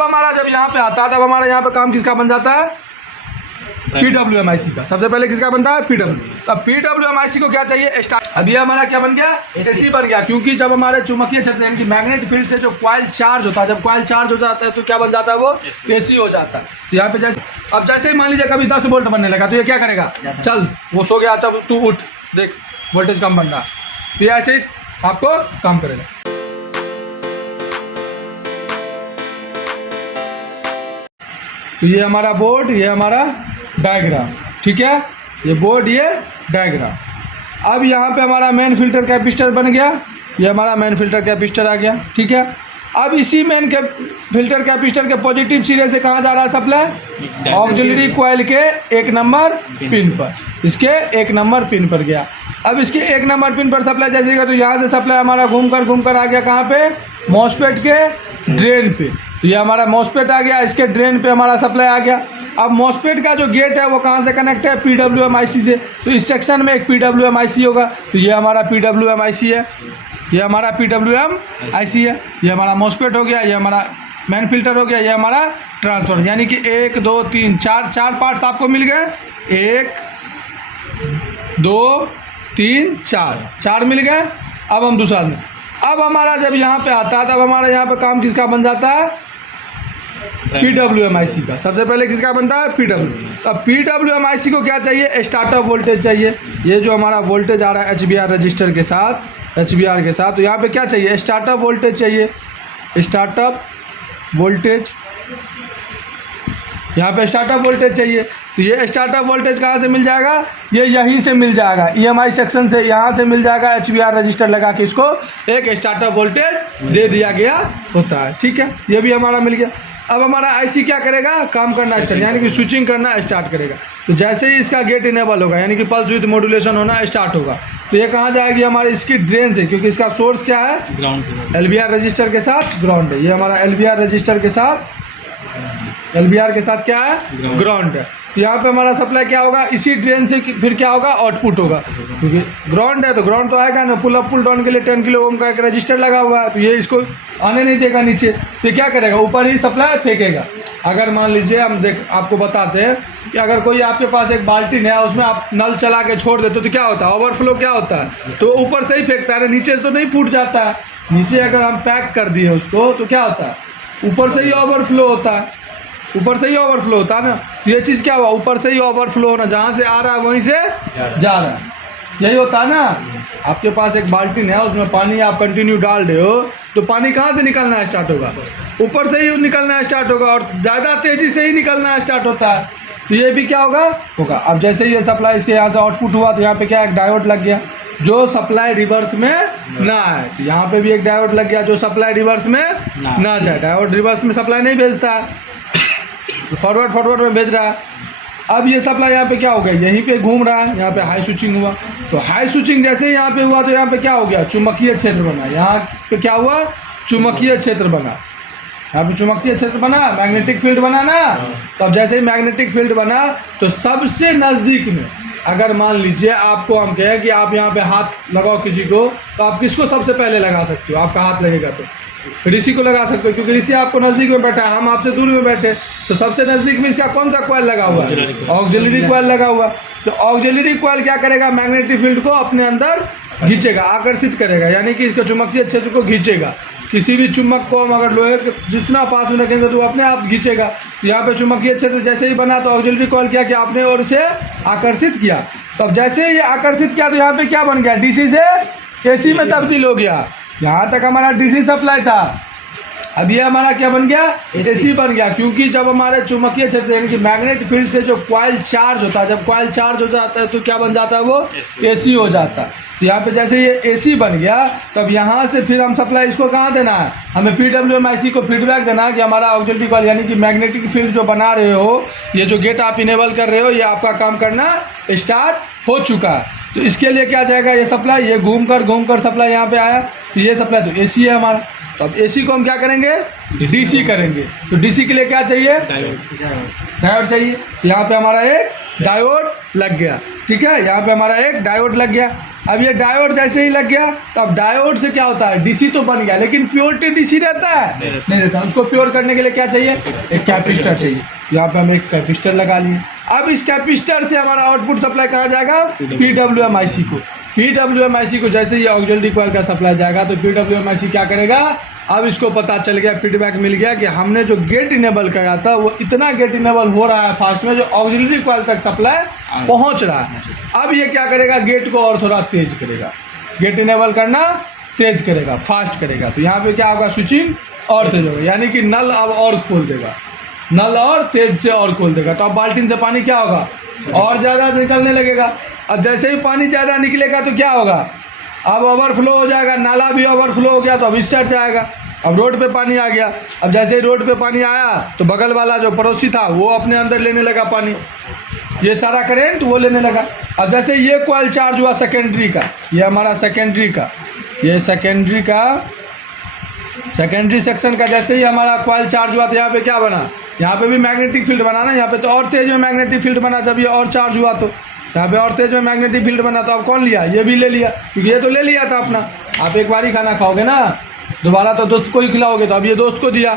अब हमारा जब यहाँ पे आता है तब हमारा यहाँ पे काम किसका बन जाता है, PWMIC का। सबसे पहले किसका बनता है, PW। अब PWMIC को क्या चाहिए, स्टार्ट। अब ये हमारा क्या बन गया, AC बन गया, क्योंकि जब हमारे चुंबकीय क्षेत्र से यानी कि मैग्नेटिक फील्ड से जो कॉइल चार्ज होता है, जब कॉइल चार्ज हो जाता है तो क्या बन जाता है, वो AC हो जाता है। यहाँ पे जैसे अब जैसे ही मान लीजिए कभी 10 वोल्ट बनने लगा तो ये क्या करेगा, चल वो सो गया, चल तू उठ, देख वोल्टेज कम बन रहा, तो ये ऐसे ही आपको काम करेगा। तो ये हमारा बोर्ड, ये हमारा डायग्राम, ठीक है, ये बोर्ड, ये डायग्राम। अब यहाँ पे हमारा मेन फिल्टर कैपेसिटर बन गया, ये हमारा मेन फिल्टर कैपेसिटर आ गया, ठीक है। अब इसी मेन फिल्टर कैपेसिटर के पॉजिटिव सिरे से कहाँ जा रहा है सप्लाई, ऑक्सिलरी कॉइल के 1 नंबर पिन पर, इसके 1 नंबर पिन पर गया। अब इसके 1 नंबर पिन पर सप्लाई जैसे गया तो यहाँ से सप्लाई हमारा घूमकर आ गया कहाँ पे, मॉसफेट के ड्रेन पे। तो ये हमारा मॉसफेट आ गया, इसके ड्रेन पे हमारा सप्लाई आ गया। अब मॉसफेट का जो गेट है वो कहाँ से कनेक्ट है, PWMIC से, तो इस सेक्शन में एक PWMIC होगा, तो ये हमारा PWMIC है, ये हमारा PWMIC है, ये हमारा मॉसफेट हो गया, ये हमारा मेन फिल्टर हो गया, ये हमारा ट्रांसफार्मर। यानी कि 1 2 3 4 पार्ट्स आपको मिल गए, 1 2 3 4 मिल गए। अब हम दूसरा में, अब हमारा जब यहाँ पे आता है तब हमारा यहाँ पे काम किसका बन जाता है, PWMIC का। सबसे पहले किसका बनता है, PW। अब PWMIC को क्या चाहिए, स्टार्टअप वोल्टेज चाहिए। ये जो हमारा वोल्टेज आ रहा है HBR रजिस्टर के साथ, HBR के साथ, तो यहाँ पे क्या चाहिए, स्टार्टअप वोल्टेज चाहिए, स्टार्टअप वोल्टेज, यहाँ पे स्टार्टअप वोल्टेज चाहिए। तो ये स्टार्टअप वोल्टेज कहाँ से मिल जाएगा, ये यहीं से मिल जाएगा, EMI सेक्शन से यहाँ से मिल जाएगा। HBR रजिस्टर लगा के इसको एक स्टार्टअप वोल्टेज दे दिया गया होता है, ठीक है, ये भी हमारा मिल गया। अब हमारा IC क्या करेगा, काम करना स्टार्ट, यानी कि स्विचिंग करना स्टार्ट करेगा। तो जैसे ही इसका गेट इनेबल होगा यानी कि पल्स विद मॉड्यूलेशन होना स्टार्ट होगा, तो ये कहाँ जाएगी, हमारे इसकी ड्रेन से, क्योंकि इसका सोर्स क्या है, ग्राउंड, LBR रजिस्टर के साथ ग्राउंड है। ये हमारा LBR रजिस्टर के साथ, LBR के साथ क्या है, ग्राउंड है। यहाँ पे हमारा सप्लाई क्या होगा, इसी ड्रेन से फिर क्या होगा, आउटपुट होगा, क्योंकि ग्राउंड है तो ग्राउंड तो आएगा ना। पुल अप पुल डाउन के लिए 10 किलो ओम का एक रजिस्टर लगा हुआ है, तो ये इसको आने नहीं देगा नीचे, तो ये क्या करेगा, ऊपर ही सप्लाई फेंकेगा। अगर मान लीजिए हम आपको बताते हैं कि अगर कोई आपके पास एक बाल्टी है, उसमें आप नल चला के छोड़ देते तो क्या होता है, ओवरफ्लो क्या होता है, तो ऊपर से ही फेंकता है, नीचे से तो नहीं फूट जाता है। नीचे अगर हम पैक कर दिए उसको तो क्या होता है, ऊपर से ही ओवरफ्लो होता है, ऊपर से ही ओवरफ्लो होता है ना। तो ये चीज़ क्या हुआ, ऊपर से ही ओवरफ्लो होना, जहाँ से आ रहा है वहीं से जा रहा है, यही होता है ना। आपके पास एक बाल्टी है, उसमें पानी आप कंटिन्यू डाल रहे हो, तो पानी कहाँ से निकलना स्टार्ट होगा, ऊपर से ही निकलना स्टार्ट होगा, और ज़्यादा तेज़ी से ही निकलना स्टार्ट होता है। तो ये भी क्या होगा। अब जैसे ही ये सप्लाई इसके यहाँ से आउटपुट हुआ तो यहाँ पे क्या, एक डायोड लग गया जो सप्लाई रिवर्स में ना आए, तो यहाँ पे भी एक डायोड लग गया जो सप्लाई रिवर्स में ना जाए। डायोड रिवर्स में सप्लाई नहीं भेजता है, फॉरवर्ड में भेज रहा है। अब ये सप्लाई यहाँ पे क्या हो गया, यहीं पे घूम रहा है, यहाँ पे हाई स्विचिंग हुआ। तो हाई स्विचिंग जैसे ही यहाँ पे हुआ तो यहाँ पे क्या हो गया, चुंबकीय क्षेत्र बना। यहाँ पे क्या हुआ, चुंबकीय क्षेत्र बना, यहाँ पे चुंबकीय क्षेत्र बना, मैग्नेटिक फील्ड बना ना। तो अब जैसे ही मैग्नेटिक फील्ड बना तो सबसे नज़दीक में, अगर मान लीजिए आपको हम कहें कि आप यहाँ पे हाथ लगाओ किसी को, तो आप किसको सबसे पहले लगा सकते हो, आपका हाथ लगेगा तो ऋषि को लगा सकते हो, क्योंकि ऋषि आपको नज़दीक में बैठा है, हम आपसे दूर में बैठे, तो सबसे नज़दीक में इसका कौन सा कॉइल लगा हुआ है, ऑक्सिलरी कॉइल लगा हुआ। तो ऑक्सिलरी कॉइल क्या करेगा, मैग्नेटिक फील्ड को अपने अंदर खींचेगा, आकर्षित करेगा, यानी कि इसका चुंबकीय क्षेत्र को खींचेगा। किसी भी चुम्बक को हम अगर लोहे के जितना पास में रखेंगे तो अपने आप खींचेगा। यहाँ पे चुंबकीय क्षेत्र जैसे ही बना तो ऑक्सिलरी कॉइल क्या किया, अपने ओर से आकर्षित किया। तो अब जैसे ही ये आकर्षित किया तो यहाँ पे क्या बन गया, DC से AC में तब्दील हो गया। यहाँ तक हमारा DC सप्लाई था, अब ये हमारा क्या बन गया, AC बन गया। क्योंकि जब हमारे चुंबकीय क्षेत्र से यानी कि मैग्नेट फील्ड से जो कॉइल चार्ज होता है, जब कॉइल चार्ज हो जाता है तो क्या बन जाता है, वो AC हो जाता है। यहाँ पे जैसे ये AC बन गया तो अब यहाँ से फिर हम सप्लाई इसको कहाँ देना है, हमें PWMIC को फीडबैक देना है कि हमारा ऑक्सिलरी कॉइल यानी कि मैग्नेटिक फील्ड जो बना रहे हो, ये जो गेट आप इनेबल कर रहे हो, ये आपका काम करना स्टार्ट हो चुका है। तो इसके लिए क्या जाएगा, ये सप्लाई, ये घूम कर सप्लाई यहाँ पे आया, तो ये सप्लाई तो AC है हमारा। तो अब AC को हम क्या करेंगे, DC करेंगे। तो DC के लिए क्या चाहिए, डायोड चाहिए। यहाँ पे हमारा एक डायोड लग गया। ठीक है, यहाँ पे हमारा एक डायोड लग गया। अब ये डायोड जैसे ही लग गया तो अब डायोड से क्या होता है, डीसी तो बन गया, लेकिन प्योरिटी डीसी रहता है नहीं रहता। उसको प्योर करने के लिए क्या चाहिए, एक कैपेसिटर चाहिए। यहाँ पे हम एक कैपेसिटर लगा लिए। अब इस कैपेसिटर से हमारा आउटपुट सप्लाई कहाँ जाएगा, PWM-IC को। PWM-IC को जैसे ही ऑक्सिलरी कॉइल का सप्लाई जाएगा तो PWM-IC क्या करेगा, अब इसको पता चल गया, फीडबैक मिल गया कि हमने जो गेट इनेबल करा था वो इतना गेट इनेबल हो रहा है फास्ट में, जो ऑक्सिलरी कॉइल तक सप्लाई पहुंच रहा है। अब ये क्या करेगा, गेट को और थोड़ा तेज करेगा, गेट इनेबल करना तेज करेगा, फास्ट करेगा। तो यहाँ पे क्या होगा, स्विचिंग और तेज होगा, यानी कि नल अब और खोल देगा, नल और तेज से और खोल देगा। तो अब बाल्टीन से पानी क्या होगा, और ज़्यादा निकलने लगेगा। अब जैसे ही पानी ज़्यादा निकलेगा तो क्या होगा, अब ओवरफ्लो हो जाएगा, नाला भी ओवरफ्लो हो गया तो अब इस साइड से आएगा। अब रोड पे पानी आ गया, अब जैसे ही रोड पे पानी आया तो बगल वाला जो पड़ोसी था वो अपने अंदर लेने लगा पानी, ये सारा करंट वो लेने लगा। अब जैसे ये कॉइल चार्ज हुआ सेकेंडरी का, ये हमारा सेकेंडरी का, ये सेकेंडरी का, सेकेंडरी सेक्शन का जैसे ही हमारा कॉइल चार्ज हुआ तो यहाँ पे क्या बना, यहाँ पे भी मैग्नेटिक फील्ड बना ना, यहाँ पे तो और तेज में मैग्नेटिक फील्ड बना जब ये और चार्ज हुआ, तो यहाँ पे और तेज में मैग्नेटिक फील्ड बना। तो अब कौन लिया, ये भी ले लिया, क्योंकि ये तो ले लिया था अपना। आप एक बार ही खाना खाओगे ना, दोबारा तो दोस्त को ही खिलाओगे, तो अब ये दोस्त को दिया।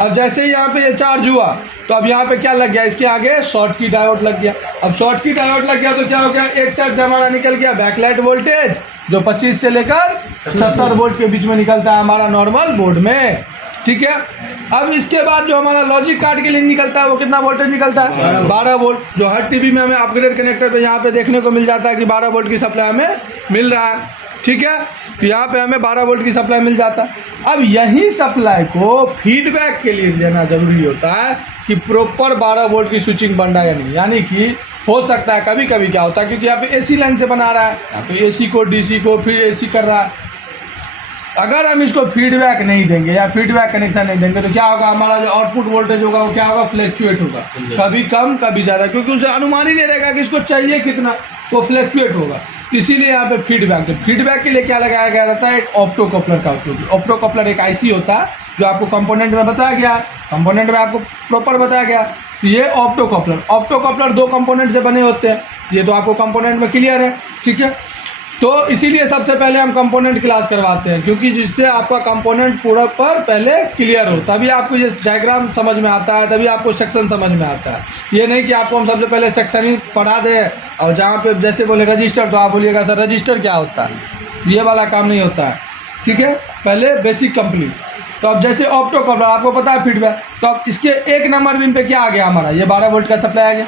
अब जैसे ही यहाँ पे ये चार्ज हुआ तो अब यहाँ पे क्या लग गया, इसके आगे शॉर्ट की डायोड लग गया। अब शॉर्ट की डायोड लग गया तो क्या हो गया, एक साइड से हमारा निकल गया बैकलाइट वोल्टेज, जो 25 से लेकर 70 वोल्ट के बीच में निकलता है हमारा नॉर्मल बोर्ड में। ठीक है, अब इसके बाद जो हमारा लॉजिक कार्ड के लिए निकलता है वो कितना वोल्टेज निकलता है, 12 वोल्ट, जो हर टीवी में हमें अपग्रेड कनेक्टर पे यहाँ पे देखने को मिल जाता है कि 12 वोल्ट की सप्लाई हमें मिल रहा है। ठीक है, तो यहाँ पे हमें 12 वोल्ट की सप्लाई मिल जाता है। अब यही सप्लाई को फीडबैक के लिए लेना जरूरी होता है कि प्रॉपर 12 वोल्ट की स्विचिंग बन रहा है या नहीं। यानी कि हो सकता है कभी कभी क्या होता है, क्योंकि यहाँ पे AC लाइन से बना रहा है, यहाँ पे AC को DC को फिर AC कर रहा है, अगर हम इसको फीडबैक नहीं देंगे या फीडबैक कनेक्शन नहीं देंगे तो क्या होगा, हमारा जो आउटपुट वोल्टेज होगा वो क्या होगा, फ्लैक्चुएट होगा, कभी कम कभी ज़्यादा, क्योंकि उसे अनुमान ही नहीं रहेगा कि इसको चाहिए कितना, वो फ्लैक्चुएट होगा। इसीलिए यहाँ पे फीडबैक, तो फीडबैक के लिए क्या लगाया गया रहता है, एक ऑप्टो कपलर का उपयोग। ऑप्टो कपलर एक IC होता है जो आपको कंपोनेंट में बताया गया, कंपोनेंट में आपको प्रॉपर बताया गया। ये ऑप्टो कपलर 2 कंपोनेंट से बने होते हैं, ये तो आपको कंपोनेंट में क्लियर है। ठीक है, तो इसीलिए सबसे पहले हम कंपोनेंट क्लास करवाते हैं, क्योंकि जिससे आपका कंपोनेंट पूरा पर पहले क्लियर हो, तभी आपको ये डायग्राम समझ में आता है, तभी आपको सेक्शन समझ में आता है। ये नहीं कि आपको हम सबसे पहले सेक्शन ही पढ़ा दें और जहाँ पे जैसे बोले रजिस्टर तो आप बोलिएगा सर रजिस्टर क्या होता है, ये वाला काम नहीं होता है। ठीक है, पहले बेसिक कंप्लीट। तो अब जैसे ऑप्टो कपलर आपको पता है फीडबैक, तो अब इसके 1 नंबर पिन पे क्या आ गया, हमारा ये 12 वोल्ट का सप्लाई आ गया,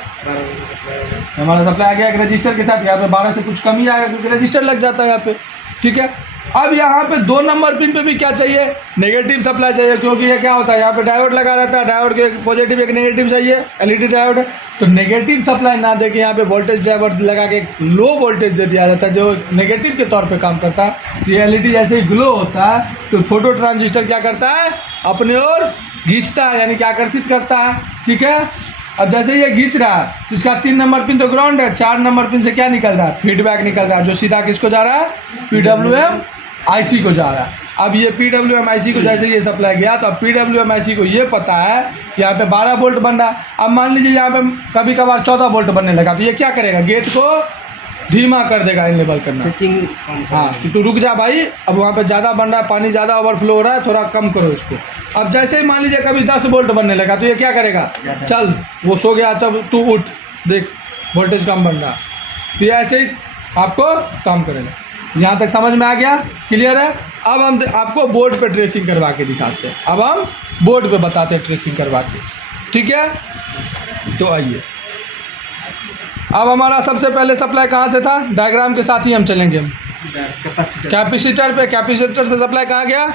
हमारा सप्लाई आ गया एक रजिस्टर के साथ। यहाँ पे 12 से कुछ कम ही आएगा क्योंकि रजिस्टर लग जाता है यहाँ पे। ठीक है, अब यहाँ पे 2 नंबर पिन पे भी क्या चाहिए, नेगेटिव सप्लाई चाहिए, क्योंकि ये क्या होता है, यहाँ पे डायोड लगा रहता है, डायोड के एक पॉजिटिव एक नेगेटिव चाहिए, LED डायोड है, तो नेगेटिव सप्लाई ना दे के यहाँ पे वोल्टेज ड्राइवर लगा के लो वोल्टेज दे दिया जाता है जो नेगेटिव के तौर पे काम करता है। तो ये LED जैसे ही ग्लो होता है तो फोटो ट्रांजिस्टर क्या करता है, अपने ओर खींचता है, यानी कि आकर्षित करता है। ठीक है, अब जैसे ये खींच रहा है तो इसका 3 नंबर पिन तो ग्राउंड है, 4 नंबर पिन से क्या निकल रहा है, फीडबैक निकल रहा है, जो सीधा किसको जा रहा है, PWM-IC को जा रहा है। अब ये PWM-IC को जैसे ये सप्लाई गया तो अब PWM-IC को ये पता है कि यहाँ पे 12 वोल्ट बन रहा है। अब मान लीजिए यहाँ पे कभी कभार 14 वोल्ट बनने लगा तो ये क्या करेगा, गेट को धीमा कर देगा, इन लेवल करना। हाँ, कि तू रुक जा भाई, अब वहाँ पे ज़्यादा बन रहा है, पानी ज़्यादा ओवरफ्लो हो रहा है, थोड़ा कम करो इसको। अब जैसे ही मान लीजिए कभी 10 वोल्ट बनने लगा तो ये क्या करेगा, चल वो सो गया, चल तू उठ, देख वोल्टेज कम बन रहा, तो ये ऐसे ही आपको काम करेगा। यहाँ तक समझ में आ गया, क्लियर है। अब हम आपको बोर्ड पे ट्रेसिंग करवा के दिखाते हैं, अब हम बोर्ड पे बताते हैं ट्रेसिंग करवा के। ठीक है, तो आइए, अब हमारा सबसे पहले सप्लाई कहाँ से था, डायग्राम के साथ ही हम चलेंगे। कैपेसिटर पे, कैपेसिटर से सप्लाई कहाँ गया,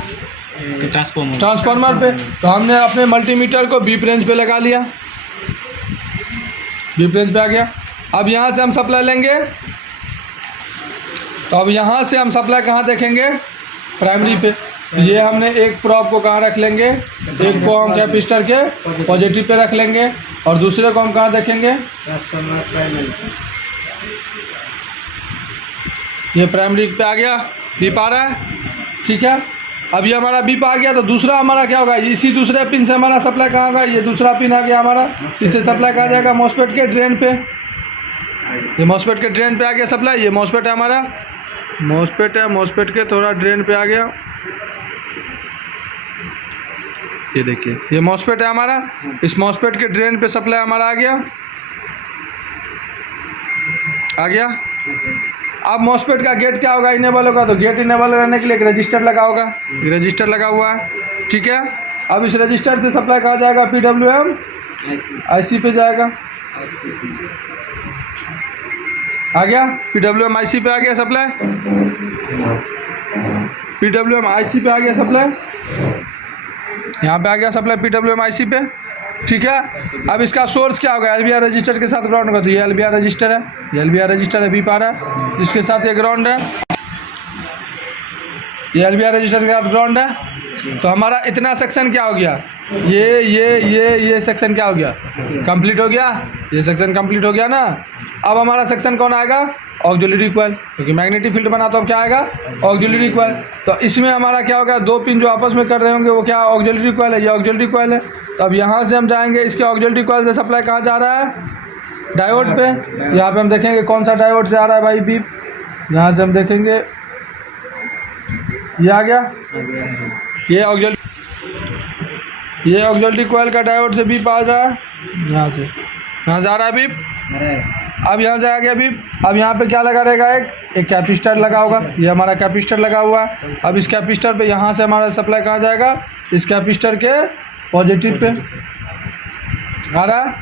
ट्रांसफार्मर पे। तो हमने अपने मल्टीमीटर को बीप रेंज पे लगा लिया, बीप रेंज पे आ गया। अब यहाँ से हम सप्लाई लेंगे, तो अब यहाँ से हम सप्लाई कहाँ देखेंगे, प्राइमरी पे। ये हमने एक प्रॉप को कहाँ रख लेंगे, एक को हम कैपेसिटर के पॉजिटिव पे रख लेंगे और दूसरे को हम कहाँ देखेंगे, ट्रांसफार्मर प्राइमरी। ये प्राइमरी पे आ गया, बीप आ रहा है। ठीक है, अब ये हमारा बीप आ गया तो दूसरा हमारा क्या होगा, इसी दूसरे पिन से हमारा सप्लाई कहाँ होगा, ये दूसरा पिन आ गया हमारा, इससे सप्लाई कहाँ जाएगा, मॉसफेट के ड्रेन पे। ये मॉसफेट के ड्रेन पे आ गया सप्लाई। ये मॉसफेट है हमारा, मॉसफेट है, मॉसफेट के थोड़ा ड्रेन पे आ गया। ये देखिए ये मॉसफेट है हमारा, इस मॉसफेट के ड्रेन पे सप्लाई हमारा आ गया, आ गया। अब मॉसफेट का गेट क्या होगा, इनेबल होगा, तो गेट इनेबल करने के लिए एक रजिस्टर लगा होगा, रजिस्टर लगा हुआ है, ठीक है। अब इस रजिस्टर से सप्लाई कहाँ जाएगा, PWM IC पे जाएगा, आ गया। PWM IC पे आ गया सप्लाई, PWM IC पे आ गया सप्लाई, यहाँ पे आ गया सप्लाई PWM IC पे, ठीक है। अब इसका सोर्स क्या होगा, LBR रजिस्टर के साथ ग्राउंड होगा, तो ये LBR रजिस्टर है, ये LBR रजिस्टर है, बीप आ रहा है, इसके साथ ये ग्राउंड है, ये LBR रजिस्टर के साथ ग्राउंड है। तो हमारा इतना सेक्शन क्या हो गया, ये सेक्शन क्या हो गया, कंप्लीट हो गया, ये सेक्शन कंप्लीट हो गया ना। अब हमारा सेक्शन कौन आएगा, ऑक्सिलरी कॉइल, क्योंकि मैग्नेटिक फील्ड बना तो अब क्या आएगा, ऑक्सिलरी कॉइल। तो इसमें हमारा क्या होगा, दो पिन जो आपस में कर रहे होंगे वो क्या ऑक्सिलरी कॉइल है, ये ऑक्सिलरी कॉइल है। तो अब यहाँ से हम जाएंगे, इसके ऑक्सिलरी कॉइल से सप्लाई कहाँ जा रहा है, डायोड पे। यहाँ पे हम देखेंगे कौन सा डायोड से आ रहा है भाई बीप, यहाँ से हम देखेंगे ये आ गया, ये ऑक्सिलरी कॉइल का डायोड से बीप आ रहा है, यहाँ से यहाँ जा रहा है बीप। अब यहाँ से आ गया बीप। अब यहाँ पे क्या लगा रहेगा, एक कैपेसिटर लगा होगा, ये हमारा कैपेसिटर लगा हुआ है। अब इस कैपेसिटर पे यहाँ से हमारा सप्लाई कहाँ जाएगा, इस कैपेसिटर के पॉजिटिव पे आ रहा है,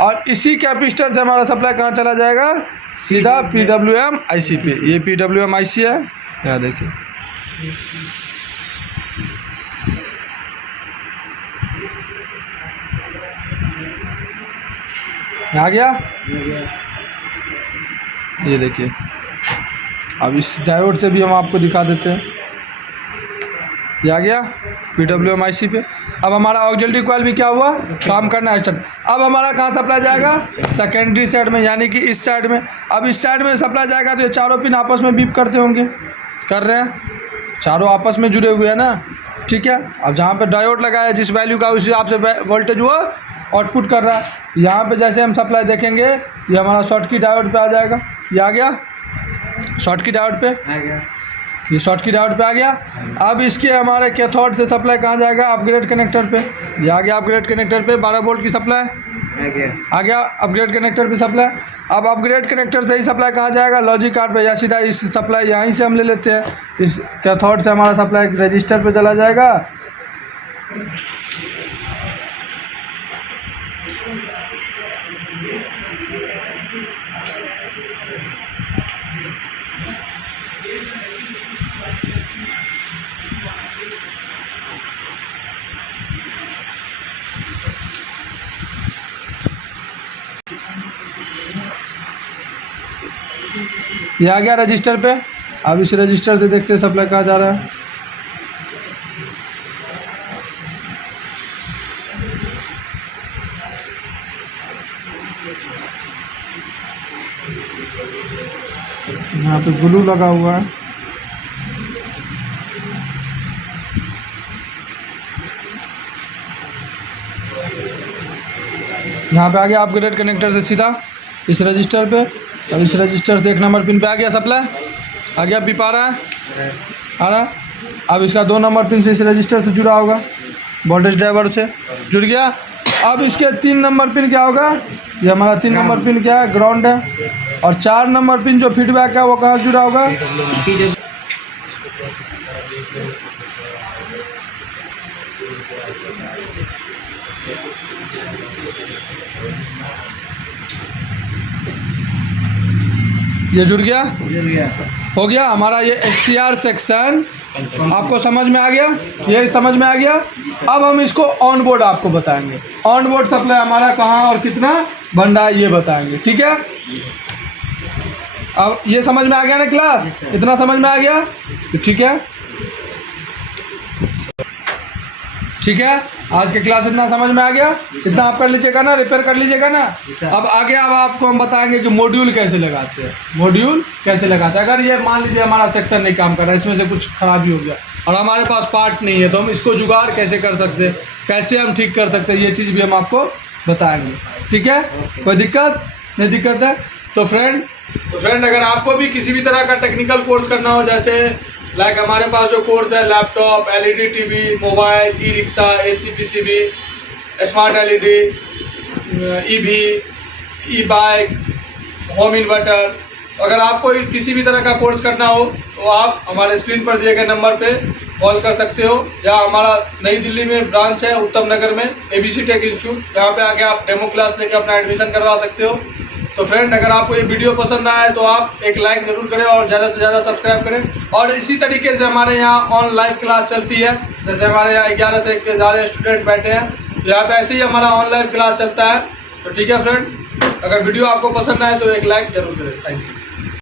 और इसी कैपेसिटर से हमारा सप्लाई कहाँ चला जाएगा, सीधा PWM IC पे। ये PWM IC है, यहाँ देखिए, आ गया, ये देखिए। अब इस डायोड से भी हम आपको दिखा देते हैं, ये आ गया PWM IC पे। अब हमारा ऑक्सिलरी कॉइल भी क्या हुआ, काम करना स्टार्ट। अब हमारा कहाँ सप्लाई जाएगा, सेकेंडरी साइड में, यानी कि इस साइड में। अब इस साइड में सप्लाई जाएगा तो ये चारों पिन आपस में बीप करते होंगे, कर रहे हैं, चारों आपस में जुड़े हुए हैं ना, ठीक है। अब जहाँ पे डायोड लगा है, जिस वैल्यू का उस हिसाब से वोल्टेज हुआ आउटपुट कर रहा है। यहाँ पे जैसे हम सप्लाई देखेंगे, ये हमारा शॉर्ट की डायोड पे आ जाएगा, ये आ गया शॉर्ट की डायोड पे, आ गया, ये शॉर्ट की डायोड पे आ गया। अब इसके हमारे कैथोड से सप्लाई कहाँ जाएगा, अपग्रेड कनेक्टर पे, ये आ गया अपग्रेड कनेक्टर पे, 12 वोल्ट की सप्लाई आ गया अपग्रेड कनेक्टर पे सप्लाई। अब अपग्रेड कनेक्टर से ही सप्लाई कहाँ जाएगा, लॉजिक कार्ड पे, या सीधा इस सप्लाई यहीं से हम ले लेते हैं, इस कैथोड से हमारा सप्लाई रजिस्टर पे चला जाएगा। ये आ गया रजिस्टर पे। अब इस रजिस्टर से देखते हैं सप्लाई कहाँ जा रहा है, यहाँ पे ग्लू लगा हुआ है, यहाँ पे आ गया अपग्रेड कनेक्टर से सीधा इस रजिस्टर पे। अब इस रजिस्टर से 1 नंबर पिन पे आ गया सप्लाई, आ गया बीप आ रहा है, आ रहा। अब इसका 2 नंबर पिन से इस रजिस्टर से जुड़ा होगा, वोल्टेज ड्राइवर से जुड़ गया। अब इसके 3 नंबर पिन क्या होगा, ये हमारा 3 नंबर पिन क्या है, ग्राउंड है। और 4 नंबर पिन जो फीडबैक है वो कहाँ जुड़ा होगा, ये जुड़ गया, हो गया हमारा ये STR सेक्शन। आपको समझ में आ गया, ये समझ में आ गया। अब हम इसको ऑन बोर्ड आपको बताएंगे, ऑन बोर्ड सप्लाई हमारा कहाँ और कितना बन रहा है ये बताएंगे, ठीक है। अब ये समझ में आ गया ना क्लास, इतना समझ में आ गया, तो ठीक है, ठीक है। आज के क्लास इतना समझ में आ गया, इतना आप कर लीजिएगा ना, रिपेयर कर लीजिएगा ना। अब आगे अब आपको हम बताएंगे कि मॉड्यूल कैसे लगाते हैं, मॉड्यूल कैसे लगाते हैं। अगर ये मान लीजिए हमारा सेक्शन नहीं काम कर रहा है, इसमें से कुछ खराबी हो गया और हमारे पास पार्ट नहीं है, तो हम इसको जुगाड़ कैसे कर सकते हैं, कैसे हम ठीक कर सकते हैं, ये चीज़ भी हम आपको बताएंगे, ठीक है। कोई दिक्कत नहीं, दिक्कत है तो फ्रेंड अगर आपको भी किसी भी तरह का टेक्निकल कोर्स करना हो, जैसे लाइक हमारे पास जो कोर्स है laptop, LED TV, mobile, e rickshaw, AC PCB, smart LED, EV, e bike, home inverter, अगर आपको किसी भी तरह का कोर्स करना हो तो आप हमारे स्क्रीन पर दिए गए नंबर पे कॉल कर सकते हो, या हमारा नई दिल्ली में ब्रांच है उत्तम नगर में ABC टेक इंस्टीट्यूट, यहाँ पे आके आप डेमो क्लास लेके अपना एडमिशन करवा सकते हो। तो फ्रेंड अगर आपको ये वीडियो पसंद आए तो आप एक लाइक ज़रूर करें और ज़्यादा से ज़्यादा सब्सक्राइब करें। और इसी तरीके से हमारे यहाँ ऑन लाइव क्लास चलती है, जैसे हमारे यहाँ 11 से 1 ज़्यादा स्टूडेंट बैठे हैं, तो यहाँ पे ऐसे ही हमारा ऑन लाइव क्लास चलता है। तो ठीक है फ्रेंड, अगर वीडियो आपको पसंद आए तो एक लाइक ज़रूर करें। Thank you.